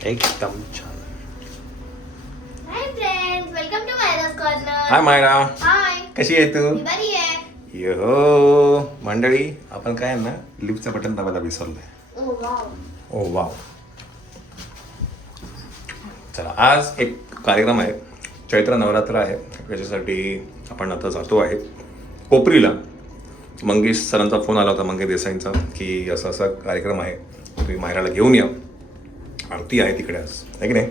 एकदम छान. Hi friends, welcome to Myra's corner. Hi Myra, hi. कशी आहे तू? मी बरी आहे. यो मंडळी, आपण काय आहे ना लिफ्टचं बटन दाबायला विसरलोय. ओ वाव. ओ वाव. चला, आज एक कार्यक्रम आहे, चैत्र नवरात्र आहे. त्याच्यासाठी आपण आता जातो आहे कोपरीला. मंगेश सरांचा फोन आला होता, मंगेश देसाईंचा, की असं असा कार्यक्रम आहे, तुम्ही मायराला घेऊन या, आरती आहे तिकडे आज, आहे की नाही?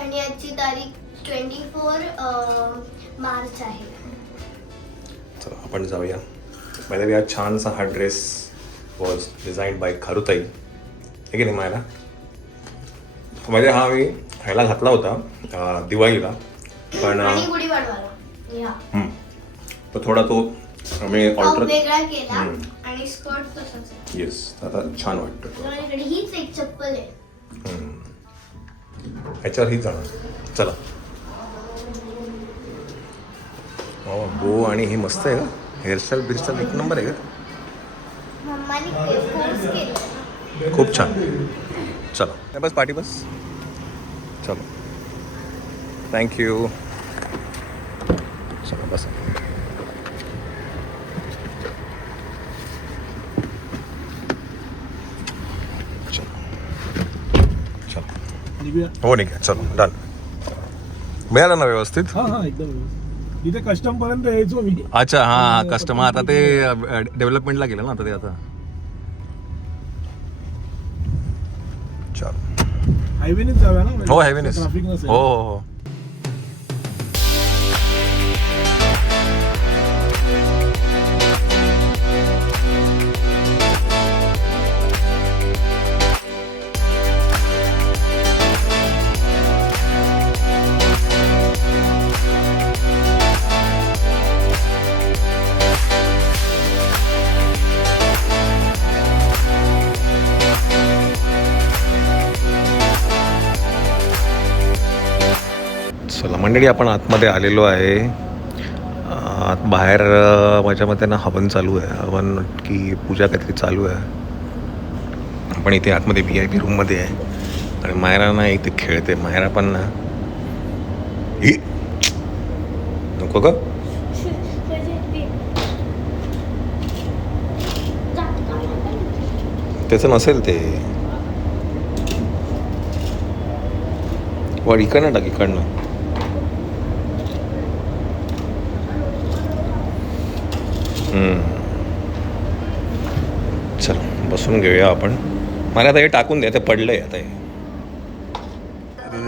आणि आजची तारीख 24 मार्च आहे. चला आपण जाऊया. बाय द वे, छानसा हा ड्रेस वॉज डिझाईन बाय खारुताई, आहे की नाही मायरा? म्हणजे हा मी ह्याला घातला होता दिवाळीला, पण आणि गुढीपाडवाला. या. पण थोडा तो मी टॉप ऑल्टर. वेगळा केला आणि स्कर्ट तसंच आहे. येस, आता छान वाटतं तो. आणि इकडे हीच एक चप्पल आहे. ह्याच्यावर ही जाणार. चला. गो, आणि ही मस्त आहे का? हेअरस्टाईल बिरस्टाईल एक नंबर आहे का? मम्माने कोर्स केला. खूप छान. चला बस, पाठी बस. चलो, थँक्यू. चला बस. हो नाही का? चलो डन. मिळालं ना व्यवस्थित? हा हा एकदम इथे कस्टम पर्यंत यायचो मी. अच्छा, हा कस्टमर आता ते डेव्हलपमेंटला गेलं ना आता ते. आता चल, हायवेनेच जाऊया ना. हो हायवेनेस. ट्रॅफिक नसेल. हो हो हो. चला मंडळी, आपण आतमध्ये आलेलो आहे. आत बाहेर माझ्या मते ना हवन चालू आहे, हवन की पूजा काहीतरी चालू आहे. आपण इथे आतमध्ये VIP रूममध्ये आहे आणि मायरा ना इथे खेळते. मायरा पण ना ही नको ग. त्याचं नसेल ते. वर इकडनं टाक, इकडनं. चल बसून घेऊया आपण. मला आता हे टाकून द्या, ते पडलंय आता हे.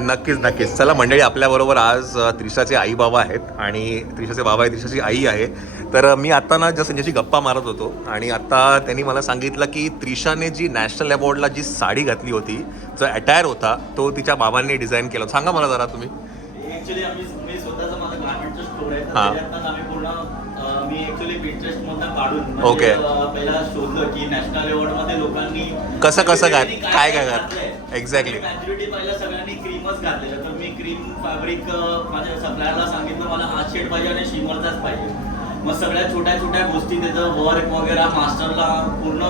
नक्कीच नक्कीच. चला मंडळी, आपल्याबरोबर आज त्रिशाचे आई बाबा आहेत आणि त्रिशाचे बाबा आहे, त्रिशाची आई आहे. तर मी आत्ता ना जस्ट त्यांच्याशी गप्पा मारत होतो आणि आत्ता त्यांनी मला सांगितलं की त्रिशाने जी नॅशनल अवॉर्डला जी साडी घातली होती, जो अटायर होता, तो तिच्या बाबांनी डिझाईन केला. सांगा मला जरा तुम्ही. ऍक्च्युली मी स्वतःचं माझं गार्मेंटचं स्टोर आहे, तर हां. त्याच्यातनं आम्ही पूर्ण मी ऍक्च्युली पिंटरेस्टमधनं काढून ओके. पहिला शोधलं की नॅशनल अवॉर्डमध्ये लोकांनी कसं काय काय घातलंय. एक्झॅक्टली. मॅच्युरिटी पहिला सगळ्यांनी क्रीमच घातलेलं, तर मी क्रीम फॅब्रिक माझ्या सप्लायरला सांगितलं मला हा शेड पाहिजे आणि शिमरचाच पाहिजे. मग सगळ्या छोट्या छोट्या गोष्टी, त्याचं वर्क वगैरे मास्टरला पूर्ण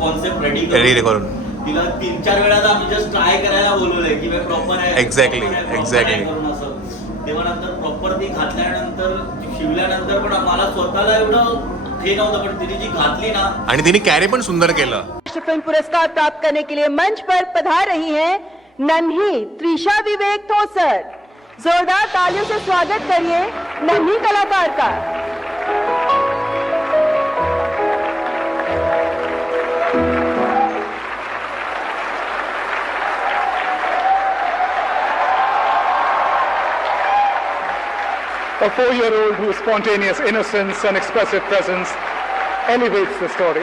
कॉन्सेप्ट रेडी करून तिला 3-4 वेळा आम्ही जस्ट ट्राय करायला बोलवलंय की प्रॉपर आहे. Exactly. तेव्हा नंतर प्रॉपर ती घातल्यानंतर शिवल्यानंतर पण मला स्वतःला एवढं हे नव्हतं, पण तिने जी घातली ना, आणि तिने कॅरी पण सुंदर केलं. राष्ट्रीय फिल्म पुरस्कार प्राप्त करने के लिए मंच पर पधार रही हैं नन्ही त्रिशा विवेक थोसर. जोरदार तालियों से स्वागत करिए नन्ही कलाकार का. A 4-year-old whose spontaneous innocence and expressive presence elevates the story.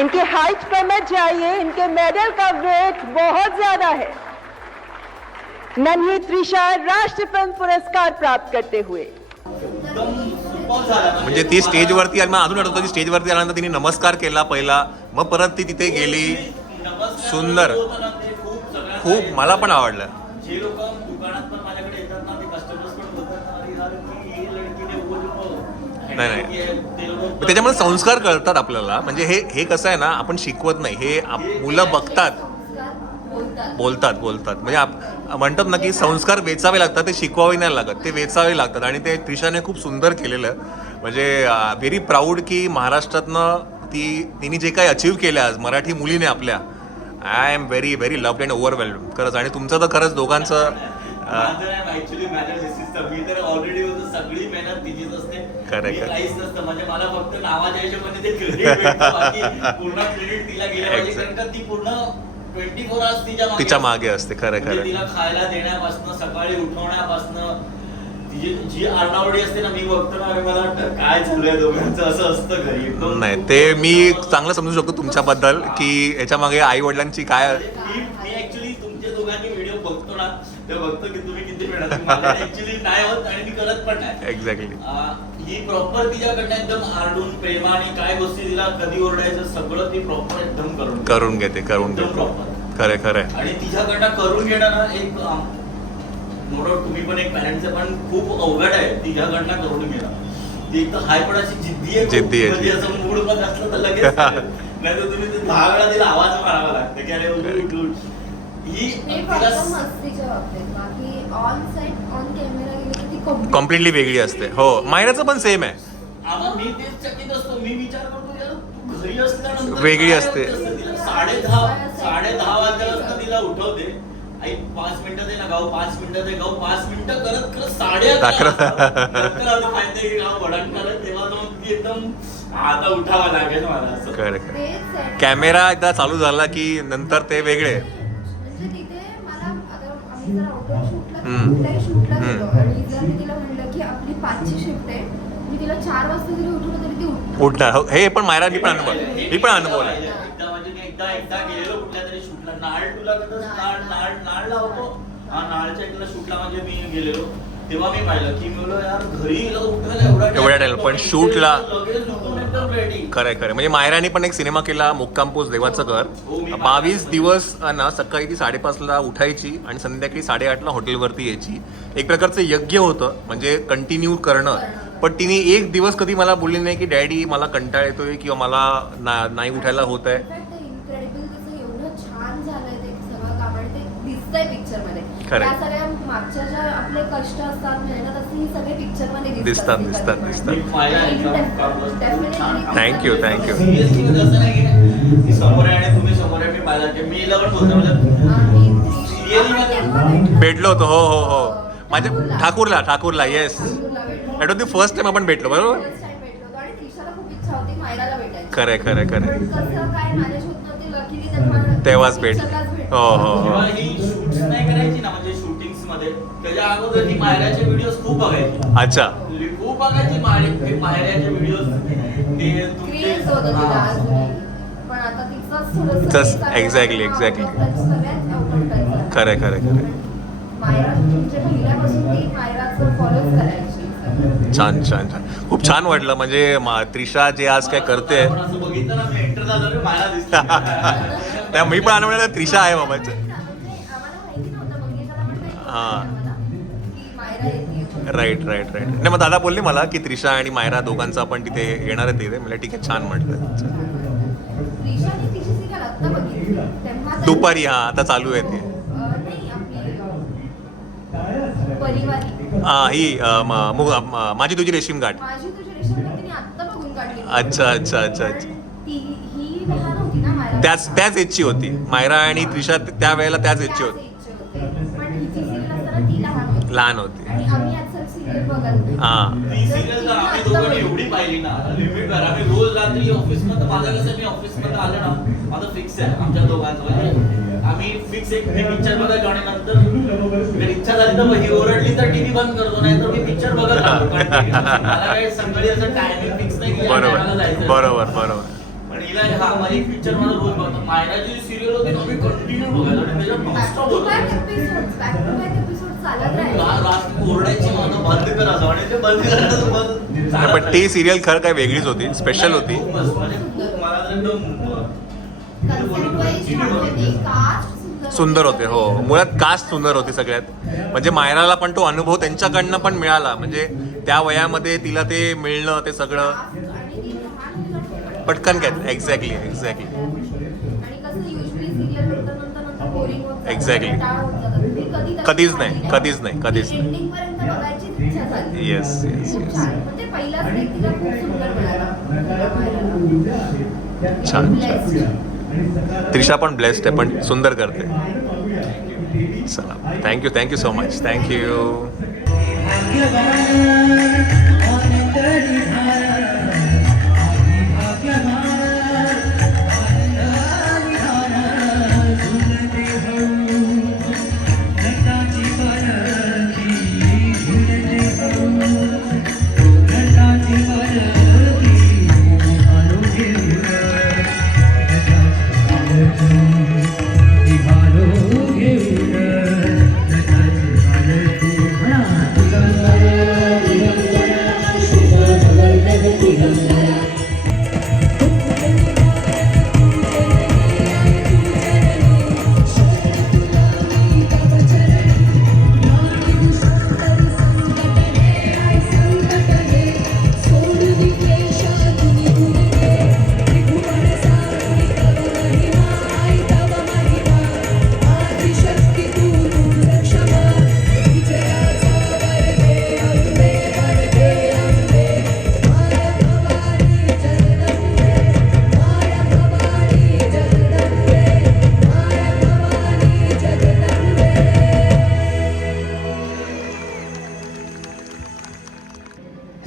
इनके हाइट पर मत जाइए, इनके मेडल का वेट बहुत ज्यादा है. नन्ही त्रिशा राष्ट्रीय फिल्म पुरस्कार प्राप्त करते हुए. म्हणजे ती स्टेजवरती, आणि मग अजून आठवतं, ती स्टेजवरती आल्यानंतर तिने नमस्कार केला पहिला, मग परत ती तिथे गेली. सुंदर. खूप मला पण आवडलं. जे लोक दुकानात पण माझ्याकडे येतात ना, ते कस्टमर्स पण बोलतात ना, अरे यार की ये लड़की ने वो जो नाही. ते लोक त्याच्यामुळे संस्कार कळतात आपल्याला. म्हणजे हे कसं आहे ना, आपण शिकवत नाही, हे मुलं बघतात, बोलतात. म्हणजे म्हणतात ना की संस्कार वेचावे लागतात, ते शिकवावे नाही लागत, ते वेचावे लागतात. आणि ते त्रिशाने खूप सुंदर केलेलं. म्हणजे व्हेरी प्राऊड की महाराष्ट्रातनं तिने जे काही अचीव केलं आज मराठी मुलीने आपल्या, I am very very loved and overwhelmed खरंच. आणि तुमचं तर खरंच दोघांचं ऍक्च्युली मी तर ऑलरेडी होतो, सगळी मेहनत तिचीच असते. खरंय, मी खरंय. काहीच नसतं. म्हणजे मला फक्त नावाच्या हिशोबाने ते क्रेडिट भेटतं, बाकी पूर्ण क्रेडिट तिला गेलं पाहिजे. कारण का ती पूर्ण 24 आवर्स तिच्या मागे असते. खरं म्हणजे तिला खायला देण्यापासून, सकाळी उठवण्यापासून, तिची जी आरडाओरडी असते ना, मी बघतो ना, अरे मला वाटतं काय चाललंय दोघांचं, असं असतं घरी एकदम. नाही, ते मी चांगलं समजू शकतो तुमच्याबद्दल की याच्या मागे आई वडिलांची काय. मी ऍक्च्युली तुमच्या दोघांनी व्हिडिओ बघतो ना, ते बघतो की तुम्ही किती मेहनत. मला ऍक्च्युली नाही होत आणि मी करत पण नाही. एक्झॅक्टली. ही प्रॉपर तिच्याकडनं एकदम आरडून प्रेमाने काय गोष्टी तिला कधी ओरडायचं सगळं ती प्रॉपर एकदम करून घेते. प्रॉपर खरं. आणि तिच्याकडनं करून घेणं ना एक नो डाऊट तुम्ही पण एक पॅरेंट्स आहे, पण खूप अवघड आहे तिच्याकडनं करून घेणं. ती एक तर हाय पण अशी जिद्दी आहे. जिद्दी आहे. म्हणजे असं मूड पण असलं तर लगेच नाही तर तुम्ही ते 10 वेळा तिला आवाज मारावा लागतो की अरे उठ. ही तिला कम्प्लिटली वेगळी असते. हो, मायराचं पण सेम आहे. मी तेच चकित असतो. मी विचार करतो यार तू घरी असल्यानंतर वेगळी काय असते. होतं तिला 10:30 वाजल्यापासून तिला उठवते. आई 5 मिनिटं दे ना गाऊ, 5 मिनिटं दे गाऊ, 5 मिनिटं करत 11:30 माहिती की गाव भडक करत, तेव्हा मग ती एकदम आता उठावा लागेल मला असं. खरं. कॅमेरा एकदा चालू झाला की नंतर ते वेगळे. म्हणजे तिथे मला आता आम्ही जर आउटडोर शूटला कुठल्याही शूटला गेलो आणि जर मी तिला म्हणलं की आपली 5ची शिफ्ट आहे, मी तिला 4 वाजता जरी उठवलं तरी ती उठते. उठणार. हो, हे पण मायरा मी पण अनुभवलं. एकदा म्हणजे मी एकदा गेलेलो कुठल्या तरी शूटला, नाळ तुला नाळ लावतो. नाळच्या इथला शूटला म्हणजे मी गेलेलो, तेव्हा मी पाहिलं की मी बोललो यार घरी उठायला एवढ्या टाइम पण शूटला. लगेच उठून एकदम रेडी. खरं. म्हणजे मायराने पण एक सिनेमा केला, मुक्काम पोस्ट देवाचं घर. 22 दिवस ना सकाळी ती 5:30ला उठायची आणि संध्याकाळी 8:30ला हॉटेलवरती यायची. एक प्रकारचं यज्ञ होतं, म्हणजे कंटिन्यू करणं. पण तिने एक दिवस कधी मला बोलली नाही की डॅडी मला कंटाळ येतोय किंवा मला नाही उठायला होत आहे. इनक्रेडिबल तिचं एवढं छान झालंय ते सगळं काम आणि ते दिसतंय पिक्चर मध्ये. खरंय. त्या सगळ्या मागच्या ज्या आपले कष्ट असतात, मेहनत असते, ही सगळे पिक्चर मध्ये दिसतात. थँक्यू. सिरियसली म्हणजे असं नाही की ती समोर आहे आणि तुम्ही समोर आहे, मी पाहिलं मी हिला पण बोलतो म्हणजे सिरियली भेटलो होतो. हो. माझ्या ठाकूरला yes. That was the first time आपण भेटलो, बरोबर. आणि त्रिशाला खूप इच्छा होती मायराला भेटायची. खरं. पण कसं काय मॅनेज होत नव्हती, लकीली त्यांना तेव्हाच भेट. पिक्चरलाच भेटलो. हो. जेव्हा ही शूट्स नाही करायची ना, म्हणजे शूटिंग्स मध्ये त्याच्या अगोदर ही मायराचे व्हिडिओज खूप बघायची. अच्छा. खूप बघायची मायराचे व्हिडिओज. ते क्रेज होतं तिला अजूनही. पण आता तिचंच थोडंसं Just हे चालू exactly. आहे. सगळ्यात out of touch झालं. खरं. मायरा म्हणजे पहिल्यापासून ती मायराचं फॉलोच करायची. छान. खूप छान वाटलं. म्हणजे त्रिशा जे आज काय करते, असं बघितलं ना, मी एंटर झालो रे मायरा दिसते. त्या मी पण अनुभवलं त्रिशा आहे बाबा. म्हणजे आम्हाला माहिती नव्हतं, मंगेशाला पण माहिती हां. नव्हतं की मायरा येते. राईट. नाही, मग दादा बोलले मला की त्रिशा आणि मायरा दोघांचं आपण तिथे येणार आहे तिथे. मला ठीक आहे, छान म्हटलं. त्रिशाने तिची सिरियल आत्ता बघितली तेव्हा दुपारी. आता चालू आहे ती. नाही आपली परिवारी ही माझी तुझी रेशीम गाठ. माझी तुझी रेषा तिने आत्ता बघून काढली. अच्छा. ही लहान होती ना मायरा. त्याच एजची होती मायरा आणि त्रिशा, त्या वेळेला त्याच एजची होती. पण हिची सिरियल असताना ती लहान होती. आणि आम्ही आज सिरियल बघत नाही. ती सिरियल जर आम्ही दोघांनी एवढी पाहिली ना, लिमिट आम्ही रोज रात्री ऑफिसमध्ये, माझं कसं मी ऑफिसमध्ये आलं ना, माझं फिक्स आहे आमच्या दोघांचं. म्हणजे आम्ही फिक्स एक मी पिक्चर बघायचो आणि नंतर जर इच्छा झाली तर ही ओरडली तर टीव्ही बंद करतो, नाही तर मी पिक्चर बघत राहतो. मला काही संगडी असं टायमिंग फिक्स नाही की या टायमाला जायचं. बरोबर. पण हिला माझी पिक्चर मला रोज बघतो. मायराची सिरियल होती ना, मी कंटिन्यू बघायचो आणि त्याच्यात नॉनस्टॉप होतो. ओरडायची माझं बंद करायचं आणि ते बंद करायचं. पण ती सिरियल खरं काय वेगळीच होती, स्पेशल होती. मला तर सुंदर होते. हो, मुळात कास्ट सुंदर होती सगळ्यात. म्हणजे मायराला पण तो अनुभव त्यांच्याकडनं पण मिळाला. म्हणजे त्या वयामध्ये तिला ते मिळणं ते सगळं आणि ती लहान मुलं पटकन घेत. Exactly exactly. आणि कसं युजली सिरियल नंतर बोरिंग होत जातं, Exactly. कंटाळा होत जातं. मी कधी तसं कधीच पाहिलं नाही, कधीच नाही, कधीच नाही. एंडिंग पर्यंत बघायची इच्छा झाली. Yes, yes, खूप yes. छान. म्हणजे पहिला स्टेप तिला खूप सुंदर मिळाला. छान. Blessed. त्रिशा पण ब्लेस्ड आहे, पण सुंदर करते. चला, thank you so much. Thank you.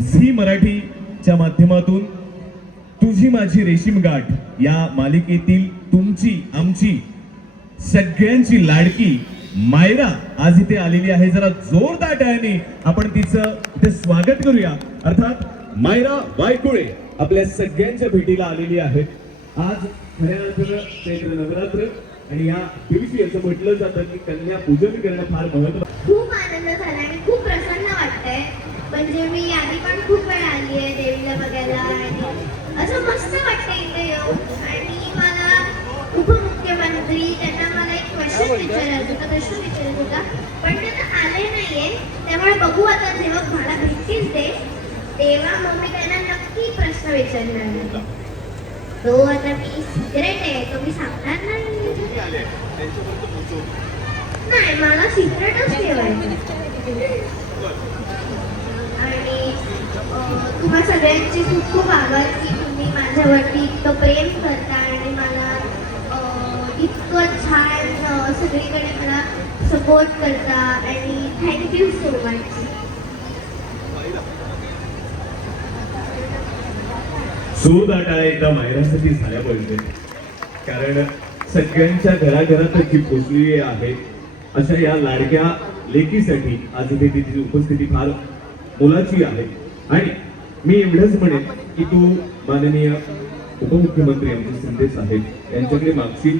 Zee मराठीच्या माध्यमातून तुझी माझी रेशीम गाठ या मालिकेतील तुमची आमची सगळ्यांची लाडकी मायरा आज इथे आलेली आहे. जरा जोरदार टाळ्यांनी आपण तिचं इथे स्वागत करूया. अर्थात मायरा वायकुळे आपल्या सगळ्यांच्या भेटीला आलेली आहे. आज खऱ्या अर्थानं चैत्र नवरात्र आणि या दिवशी असं म्हटलं जातं की कन्या पूजन करणं फार महत्त्वाचं. खूप आनंद झाला आणि खूप प्रसन्न वाटतंय. म्हणजे मी आधी पण खूप वेळ आली आहे देवीला बघायला आणि असं मस्त वाटतं इथे येऊन. आणि मला उपमुख्यमंत्री त्यांना मला एक क्वेश्चन विचारायचं होता, प्रश्न विचारायचा होता, पण त्यांना आले नाहीये. त्यामुळे बघू आता जेव्हा मला भेटतील ते तेव्हा मग मी त्यांना नक्की प्रश्न विचारणार आहे. तो आता मी सिक्रेट आहे, तो मी सांगणार नाही. नाही, मला सिक्रेटच ठेवायचं. आणि तुम्हा सगळ्यांचे खूप खूप आभार की तुम्ही माझ्यावरती इतकं प्रेम करता आणि मला इतकं छान सगळीकडे मला सपोर्ट करता आणि थँक्यू सो मच. जोरदार टाळ्या एकदा मायरासाठी झाल्या पाहिजे, कारण सगळ्यांच्या घराघरात जी पोचलेली आहे अशा या लाडक्या लेकीसाठी आज इथे तिची उपस्थिती फार मोलाची आहे. आणि मी एवढंच म्हणेन की तू माननीय उपमुख्यमंत्री आमचे शिंदे साहेब यांच्याकडे मागशील,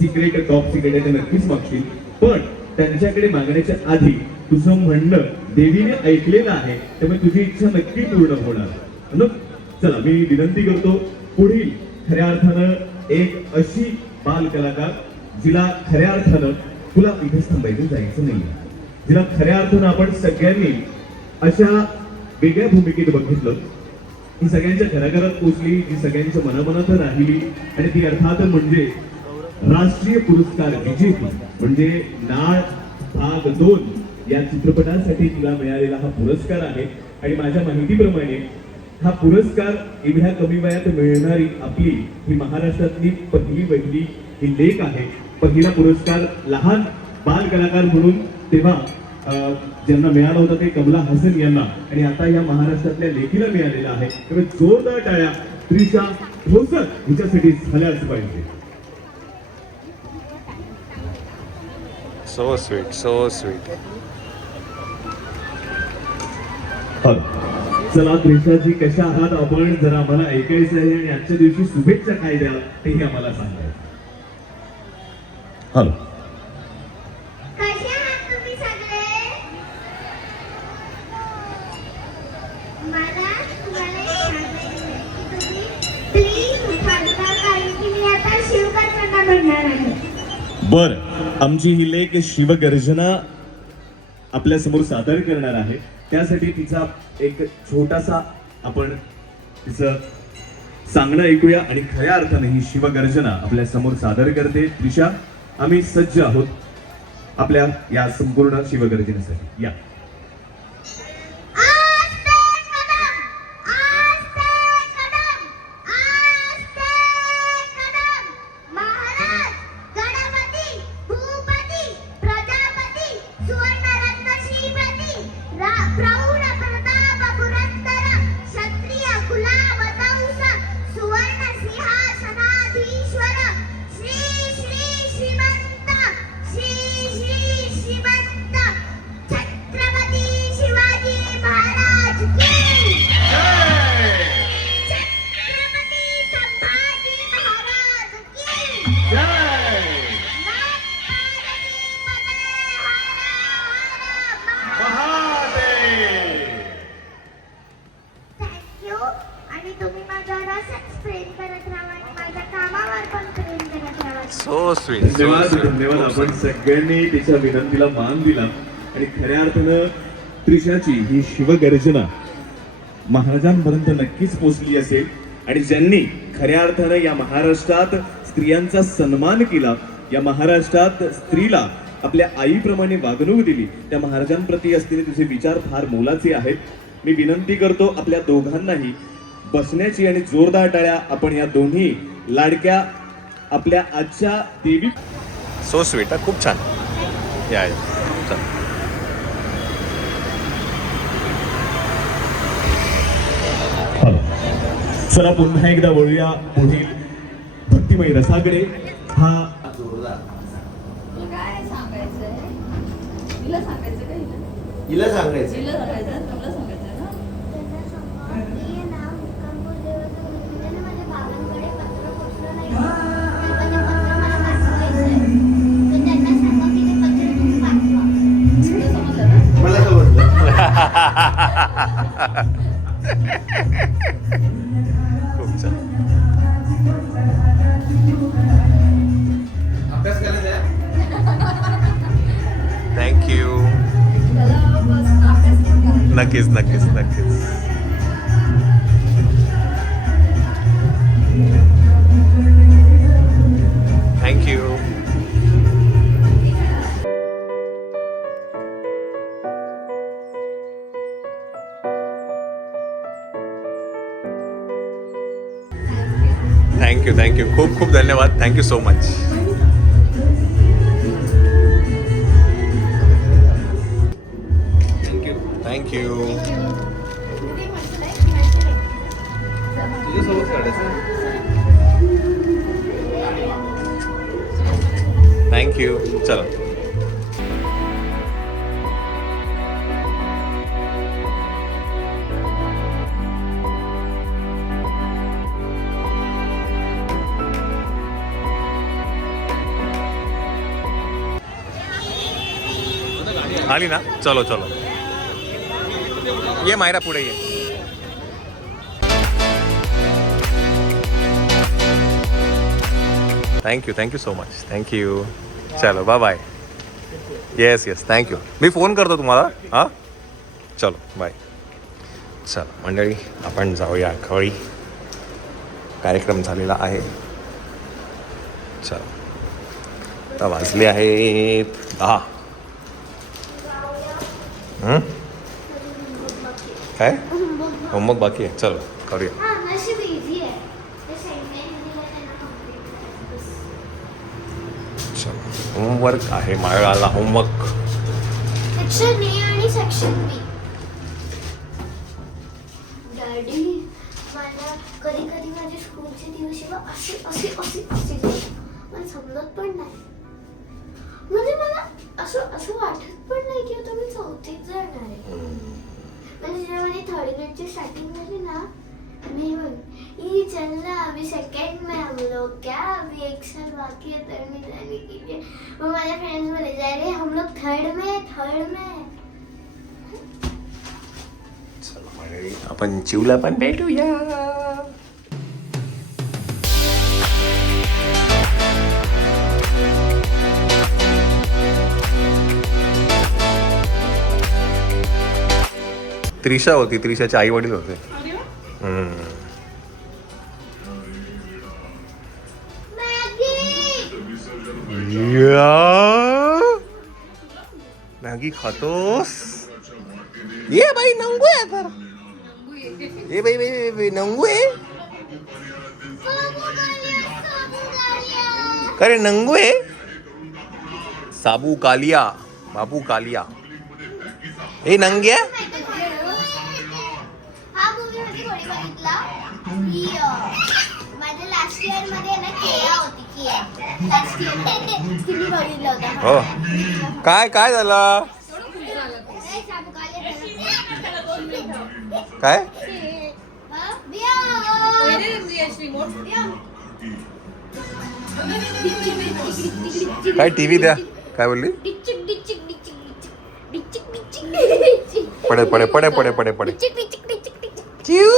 सिक्रेट टॉप सिक्रेट आहे ते नक्कीच मागशील, पण त्यांच्याकडे मागण्याच्या आधी तुझं म्हणणं देवीने ऐकलेलं आहे, त्यामुळे तुझी इच्छा नक्की पूर्ण होणार. चला, मी विनंती करतो, पुढील खऱ्या अर्थानं एक अशी बाल कलाकार जिला खऱ्या अर्थानं तुला इथेच थांबायचं जायचं नाही, जिला खऱ्या अर्थानं आपण सगळ्यांनी अशा वेगळ्या भूमिकेत बघितलं, ही सगळ्यांच्या घराघरात पोचली, जी सगळ्यांच्या मनामनात राहिली, आणि ती अर्थात म्हणजे राष्ट्रीय पुरस्कार विजेती म्हणजे नाळ भाग 2 या चित्रपटासाठी तिला मिळालेला हा पुरस्कार आहे. आणि माझ्या माहितीप्रमाणे हा पुरस्कार एवढ्या कमी वयात मिळणारी आपली ही महाराष्ट्रातली पहिली वहिली ही लेक आहे. पहिला पुरस्कार लहान बाल कलाकार म्हणून तेव्हा ज्यांना मिळाला होता ते कमला हसन यांना, आणि आता या महाराष्ट्रातल्या लेखीला मिळालेला आहे. त्यामुळे जोरदार टाळ्या त्रिशा ठोसर हिच्यासाठी झाल्याच पाहिजे. So sweet, so sweet. चला त्रिशाजी, कशा आहात आपण? जरा आम्हाला ऐकायचं आहे आणि आजच्या दिवशी शुभेच्छा काय द्याल तेही आम्हाला सांगा. हॅलो, कसे आहात तुम्ही सगळे? मला तुम्हाला एक सांगायचं आहे की तुम्ही प्लीज उठाल का, कारण की मी आता शिवगर्जना म्हणणार आहे. बर, आमची ही लेख शिवगर्जना आपल्या समोर सादर करणार आहे. त्यासाठी तिचा एक छोटासा आपण तिचं सांगणं ऐकूया आणि खऱ्या अर्थाने ही शिवगर्जना आपल्या समोर सादर करते त्रिशा. आम्ही सज्ज आहोत आपल्या या संपूर्ण शिवगर्जनेसाठी. या आणि तुम्ही माझ्यावर असंच प्रेम करत राहा आणि माझ्या कामावर पण प्रेम करत राहा. So sweet. धन्यवाद धन्यवाद. आपण सगळ्यांनी तिच्या विनंतीला मान दिला आणि खऱ्या अर्थानं त्रिशाची ही शिवगर्जना महाराजांपर्यंत नक्कीच पोहोचली असेल. आणि ज्यांनी खऱ्या अर्थानं या महाराष्ट्रात स्त्रियांचा सन्मान केला, या महाराष्ट्रात स्त्रीला आपल्या आईप्रमाणे वागणूक दिली, त्या महाराजांप्रती असलेले तुझे विचार फार मोलाचे आहेत. मी विनंती करतो आपल्या दोघांनाही बसण्याची आणि जोरदार टाळ्या आपण या दोन्ही लाडक्या आपल्या आजच्या देवी. So sweet. खूप छान. या चल. चला पुन्हा एकदा वळूया पुढील भक्तिमय रसाकडे. हा तुला काय सांगायचंय? हिला सांगायचं का हिला? हिला सांगायचं हिला सांगायचं, तुला सांगायचं ना? त्यांना सांगा, मी आहे ना, मुक्कामपूर देवाचं मंदिर आहे ना, माझ्या बाबांकडे पत्र पोचलं नाही. पण ते पत्र मला पाठवायचंय. तर त्यांना सांगा की ते पत्र तुम्ही पाठवा. तुला समजलं ना? मला समजलं. खूप छान. अभ्यास करायचा आहे. थँक्यू. त्याला बस अभ्यास पण करायचा. नक्कीच नक्कीच नक्कीच. थँक्यू. Thank you thank you. खूप खूप धन्यवाद. Thank you so much. थँक्यू. किती मस्त आहे, मस्त आहे. तुझ्यासोबत काढायचं. थँक्यू. चला. आली ना? चलो चलो. ये मायरा पुढे ये. Thank you so much. थँक्यू. चलो bye bye. Yes yes thank you. मी फोन करतो तुम्हाला. हां चलो बाय. चला मंडळी आपण जाऊया खवळी. कार्यक्रम झालेला आहे. चला आता वाजले आहेत 10. काय होमवर्क बाकी आहे? चलो करूया. हा, नशीब easy आहे. ते sentence दिलं त्यांना complete करायचं बस. चलो होमवर्क आहे माळाला. होमवर्क सेक्शन ए आणि सेक्शन बी. डॅडी मला कधी कधी माझे स्कूलचे दिवस असे असे असे असे जातात. मला समजत पण नाही. म्हणजे मला असं वाटत पण नाही की आता मी चौथीत जाणार आहे. म्हणजे जेव्हा माझी थर्ड ग्रेडची स्टार्टिंग झाली ना, मी ये चलना अभी सेकंड में हम लोग, क्या अभी एक साल बाकी है तड़ने जाने के लिए. वो मेरे फ्रेंड्स बोले जा रहे हम लोग थर्ड में. चलो मंडळी आपण चिवला पण भेटूया. त्रिशा होती, त्रिशाचे आई वडील होते. मॅगी खातोस? ये बाई नंगू आहे तर. ये बाई नंगू आहे. अरे नंगू आहे. साबू कालिया, बाबू कालिया. हे नंग्या. हा मूवी मध्ये कोणी बघितला की माझ्या लास्ट इयर मध्ये ना केया होती, केया लास्ट इयर तिने बघितलं होतं. हो काय झालं काय? काय टीव्ही द्या. काय बोलली? पडे चिव